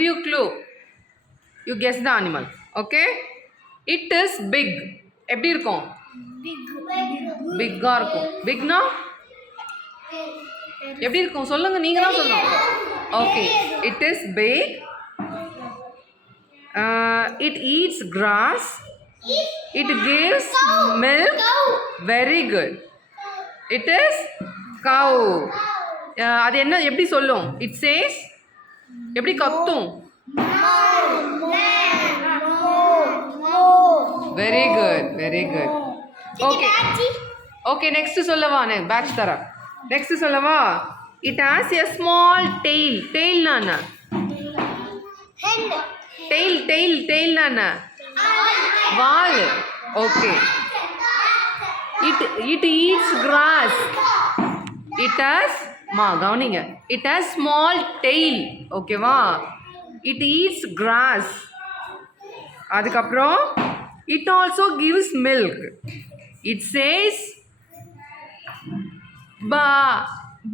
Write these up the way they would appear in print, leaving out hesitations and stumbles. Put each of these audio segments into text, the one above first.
give you clue. You guess the animal. Okay? It is big. எப்படி இருக்கும்? பிக்கா இருக்கும். பிக்னா எப்படி இருக்கும் சொல்லுங்க, நீங்க தான் சொல்லணும். Okay, it is big. It eats grass. It gives milk. Very good. It is cow. அது என்ன எப்படி சொல்லும்? It says எப்படி கத்தும்? Very good, very good. Okay. Okay, next சொல்லவா? பேட்ச் தர. Next சொல்லவா? It has a small tail. Tail na என்ன? Tail na என்ன? வால். Okay. It eats grass. It has கவனிங்க. It has small tail. ஓகேவா? It eats grass. அதுக்கப்புறம் it also gives milk. It says ba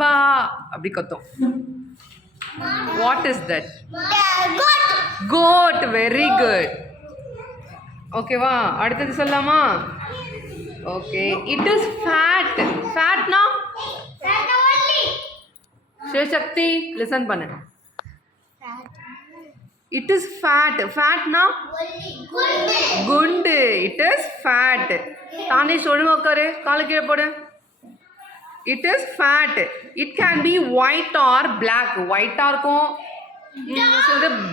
ba அப்படி கத்தும். What is that? Goat. Very good. ஓகேவா? அடுத்தது சொல்லலாமா? Okay, it is fat. ஃபேட்னா Sivasakthi listen பண்ணு. It is fat. ஃபேட்னா குண்டு. It is fat. தானே ஒழுங்கு உட்காரு, காலு கீழே போடு. It is fat. It can be white or black. ஒயிட்டாக இருக்கும்,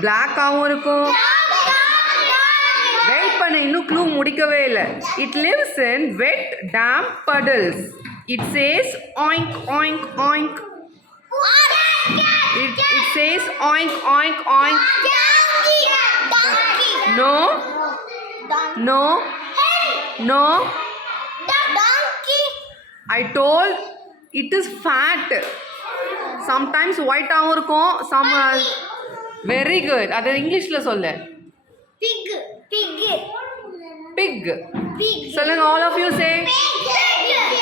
பிளாக்காகவும் இருக்கும். வெயிட் பண்ண, இன்னும் க்ளூ முடிக்கவே இல்லை. It lives in wet damp puddles. It chase oink oink oink. It says oink oink oink. No. I told it is fat. Sometimes white ஆவும் இருக்கும். Some very good. அது இங்கிலீஷ்ல சொல்லு. Pig. சொல்லுங்க, all of you say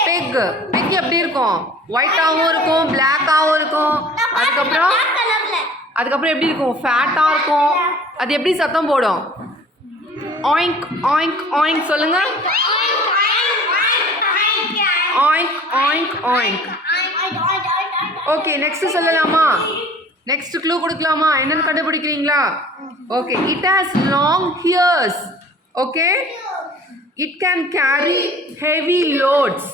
pig. Pig எப்படி இருக்கும்? ஒயிட்டாகவும் இருக்கும், பிளாக்காகவும் இருக்கும். அதுக்கப்புறம் எப்படி இருக்கும்? ஃபேட்டாக இருக்கும். அது எப்படி சத்தம் போடும்? ஆயிங்க் ஆயிங்க் ஆயிங்க். சொல்லுங்க, ஆயிங்க் ஆயிங்க் ஆயிங்க். ஓகே, நெக்ஸ்ட் சொல்லலாமா? நெக்ஸ்ட் க்ளூ கொடுக்கலாமா? என்னன்னு கண்டுபிடிக்கிறீங்களா? Okay, it has long hairs. Okay, it can carry heavy loads.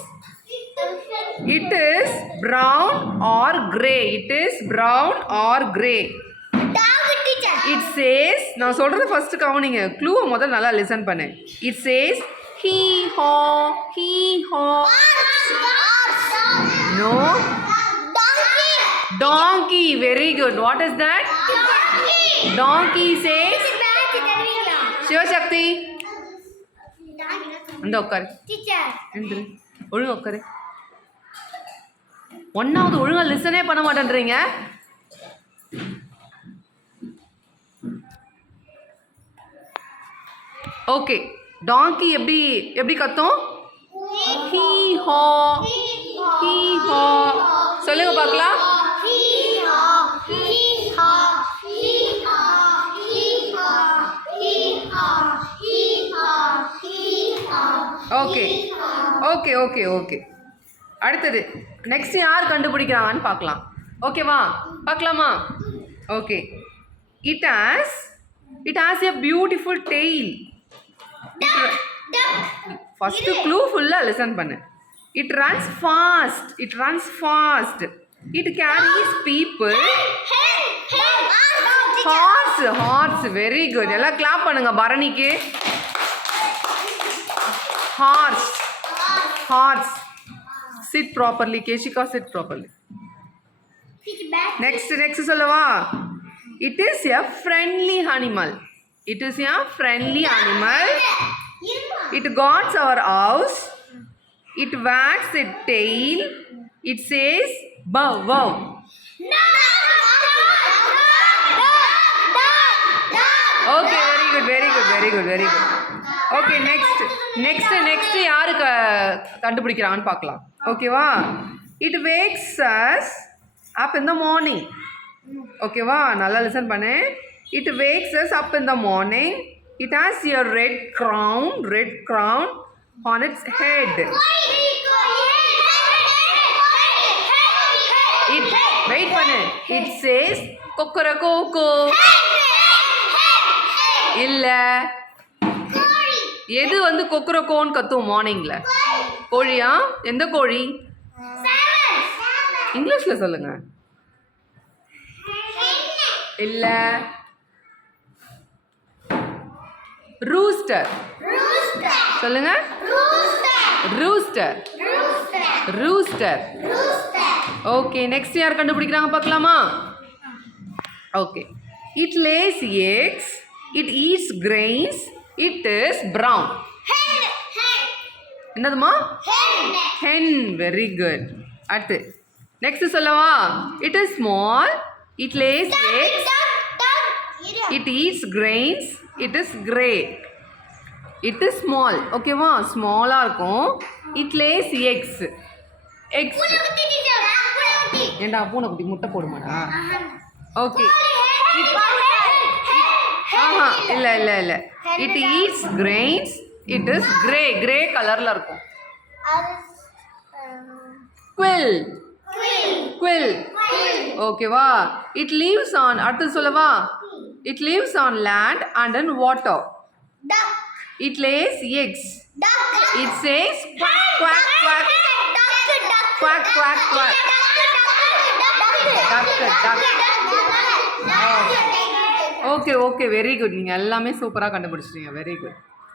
It is brown or grey. It is brown or grey. It says, நான் சொல்றது ஃபர்ஸ்ட் கவனிங்க, க்ளூவை முதல்ல நல்லா லிசன் பண்ணு. It says he haw. No. Donkey. Very good. What is that? Donkey says. Sivasakthi இந்த உட்காரு. ஒழுங்கு உட்காரு. ஒன்னாவது ஒழுங்கா லிசனே பண்ண மாட்டேன்றீங்க. ஓகே, டாங்கி எப்படி கத்தும்? ஹீ ஹா. சொல்லுங்க பார்க்கலாம். Okay okay okay okay. அடுத்தது நெக்ஸ்ட் யார் கண்டுபிடிக்கிறாங்கன்னு பார்க்கலாம். ஓகேவா? பார்க்கலாமா? Okay, it has a beautiful tail. First clue ஃபுல்லாக லிசன் பண்ணு. It runs fast. It carries people. Horse. Very good. எல்லாம் கிளாப் பண்ணுங்க பரணிக்கு. Horse. Sit properly. Keshika, sit properly. Next சொல்லவா? It is a friendly animal. It guards our house. It wags its tail. It says bow wow. Okay, very good. Okay, next யாரு கண்டுபிடிக்கிறாங்கன்னு பார்க்கலாம். ஓகேவா? It wax as up in the morning. ஓகேவா? நல்லா லிசன் பண்ணு. It wakes us up in the morning. It has a red crown on its head. Wait பண்ணு. It says கொக்கரக்கோக்கோ. இல்ல. எது வந்து கொக்கரக்கோன்னு கத்தும் மார்னிங்ல? கோழியா? எந்த கோழி? இங்கிலீஷ்ல சொல்லுங்க. இல்ல. ரூஸ்டர். சொல்லுங்க. ரூஸ்டர். ஓகே, நெக்ஸ்ட் யார் கண்டுபிடிக்கிறாங்க பார்க்கலாமா? Okay. It lays eggs. It eats grains. It is brown. என்னதுமா? Hen. Very good. அடுத்து நெக்ஸ்ட் சொல்லவா? It is small. It lays eggs. It eats grains. It is gray. It is small. ஓகேவா? ஸ்மாலாக இருக்கும். It lays eggs. ஏண்டா பூனைக்குட்டி முட்டை போடுமாடா? ஓகே. இல்ல. It eats grains. It is gray கலர்ல இருக்கும். Quill. ஓகேவா? It lives on, அடுத்து சொல்லவா? It lives on land and in water. Duck. It lays eggs. Duck. It says quack quack quack. Quack quack quack. Duck. Okay very good. நீங்கள் எல்லாமே சூப்பராக கண்டுபிடிச்சிட்டீங்க. Very good.